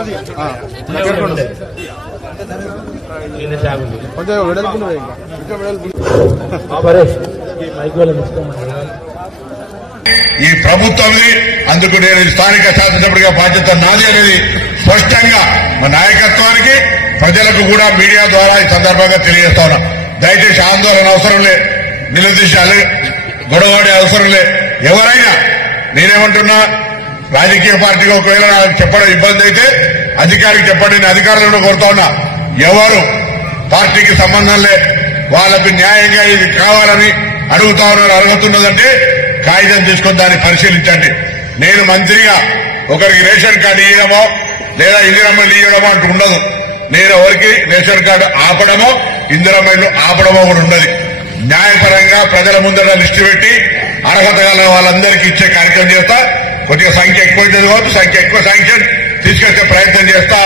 ఈ ప్రభుత్వంది అందుకు నేను స్థానిక శాసనసభ్యుడిగా బాధ్యత నాది అనేది స్పష్టంగా మా నాయకత్వానికి ప్రజలకు కూడా మీడియా ద్వారా ఈ సందర్భంగా తెలియజేస్తా ఉన్నా. దయచేసి ఆందోళన అవసరం లే, నిలదీశాలి గొడవడే అవసరం లే. ఎవరైనా నేనేమంటున్నా, రాజకీయ పార్టీకి ఒకవేళ నాకు చెప్పడం ఇబ్బంది అయితే అధికారికి చెప్పండి. నేను అధికారులను కోరుతా ఉన్నా, ఎవరు పార్టీకి సంబంధం లే, వాళ్ళకు న్యాయంగా ఇది కావాలని అడుగుతా ఉన్నారు, అడుగుతున్నదంటే కాగితం తీసుకుని దాన్ని పరిశీలించండి. నేను మంత్రిగా ఒకరికి రేషన్ కార్డు ఇవ్వడమో లేదా ఇందిరమ్మలు ఇవ్వడమో అంటూ ఉండదు. నేను ఎవరికి రేషన్ కార్డు ఆపడమో ఇందిరమ్మలు ఆపడమో కూడా ఉండదు. న్యాయపరంగా ప్రజల ముందర లిస్టు పెట్టి అర్హత గల వాళ్ళందరికీ ఇచ్చే కార్యక్రమం చేస్తా. కొద్దిగా సంఖ్య ఎక్కువైతుంది కాబట్టి సంఖ్య ఎక్కువ శాంక్షన్ తీసుకొచ్చే ప్రయత్నం చేస్తా.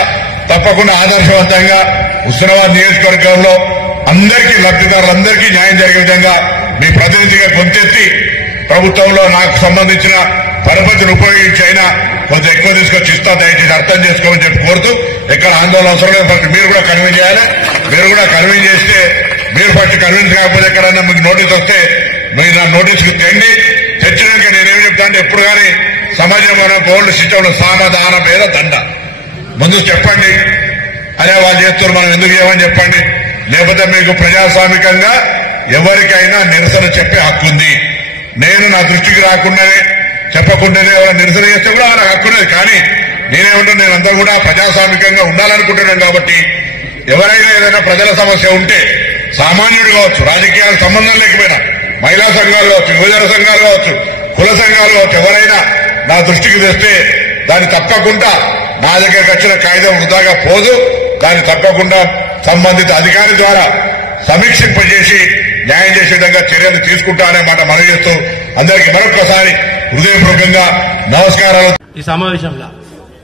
తప్పకుండా ఆదర్శవంతంగా హుస్నాబాద్ నియోజకవర్గంలో అందరికీ లబ్దిదారులందరికీ న్యాయం జరిగే విధంగా మీ ప్రతినిధిగా గొంతెత్తి ప్రభుత్వంలో నాకు సంబంధించిన పరపతిని ఉపయోగించి అయినా కొంత ఎక్కువ తీసుకొచ్చి ఇస్తా. దయచేసి అర్థం చేసుకోమని చెప్పి కోరుతూ, ఎక్కడ ఆందోళన అవసరం లేదు. మీరు కూడా కన్విన్స్ చేయాలి. మీరు కూడా కన్విన్స్ చేస్తే, మీరు ఫస్ట్ కన్విన్స్ కాకపోతే ఎక్కడన్నా మీకు నోటీస్ వస్తే మీరు నా నోటీసుకు తెచ్చినాక నేనేం చెప్తా అంటే, ఎప్పుడు కానీ సమాజంలో గోల్డ్ సిస్టంలో సామధాన పేద దండ ముందు చెప్పండి. అదే వాళ్ళు చేస్తున్నారు, మనం ఎందుకు చేయమని చెప్పండి. లేకపోతే మీకు ప్రజాస్వామికంగా ఎవరికైనా నిరసన చెప్పే హక్కు ఉంది. నేను నా దృష్టికి రాకుండానే చెప్పకుండానే ఎవరైనా నిరసన చేస్తే కూడా నాకు హక్కున్నది. కానీ నేనేమంటా, నేనంతా కూడా ప్రజాస్వామికంగా ఉండాలనుకుంటున్నాను. కాబట్టి ఎవరైనా ఏదైనా ప్రజల సమస్య ఉంటే, సామాన్యుడు కావచ్చు, రాజకీయాలకు సంబంధం లేకపోయినా, మహిళా సంఘాలు కావచ్చు, యువజన సంఘాలు కావచ్చు, కుల సంఘాలు కావచ్చు, ఎవరైనా నా దృష్టికి తెస్తే దాన్ని తప్పకుండా నా దగ్గరకు వచ్చిన కాగితం వృధాగా పోదు. దాన్ని తప్పకుండా సంబంధిత అధికారి ద్వారా సమీక్షింపజేసి న్యాయం చేసే విధంగా చర్యలు తీసుకుంటా అనే మాట మనవి చేస్తూ అందరికీ మరొకసారి హృదయపూర్వకంగా నమస్కారాలు. ఈ సమావేశంలో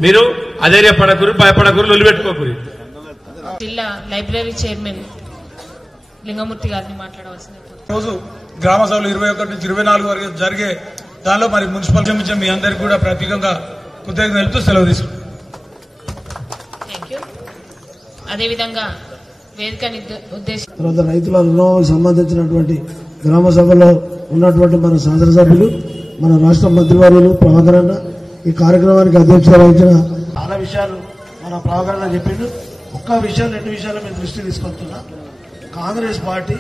మీరు అధైర్యపడకూరు, భయపడకూరు, లొల్లి పెట్టుకోకూరు. జిల్లా లైబ్రరీ చైర్మన్ లింగమూర్తి గారిని మాట్లాడవలసింది. రోజు గ్రామ సభలు 21 నుంచి 24 వరకు జరిగే దానిలో మరి మున్సిపల్ కమిషన్ మీ అందరికీ కూడా ప్రత్యేకంగా కృతజ్ఞతలు తెలుపుతూ సెలవు తీసుకుంటాం. అదేవిధంగా వేదికని ఉద్దేశించి తర్వాత రైతుల రుణమాఫీకి సంబంధించినటువంటి గ్రామ సభలో ఉన్నటువంటి మన శాసనసభ్యులు, మన రాష్ట్ర మంత్రివర్యులు ప్రభాకరన్న ఈ కార్యక్రమానికి అధ్యక్షత వహించిన చాలా విషయాలు మన ప్రభాకరన్న చెప్పిండు. ఒక్క విషయం 2 విషయాలు మేము దృష్టి తీసుకొస్తున్నా. కాంగ్రెస్ పార్టీ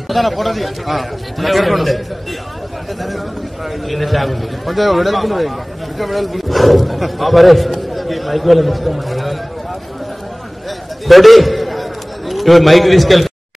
మైక్ తీసుకెళ్ళి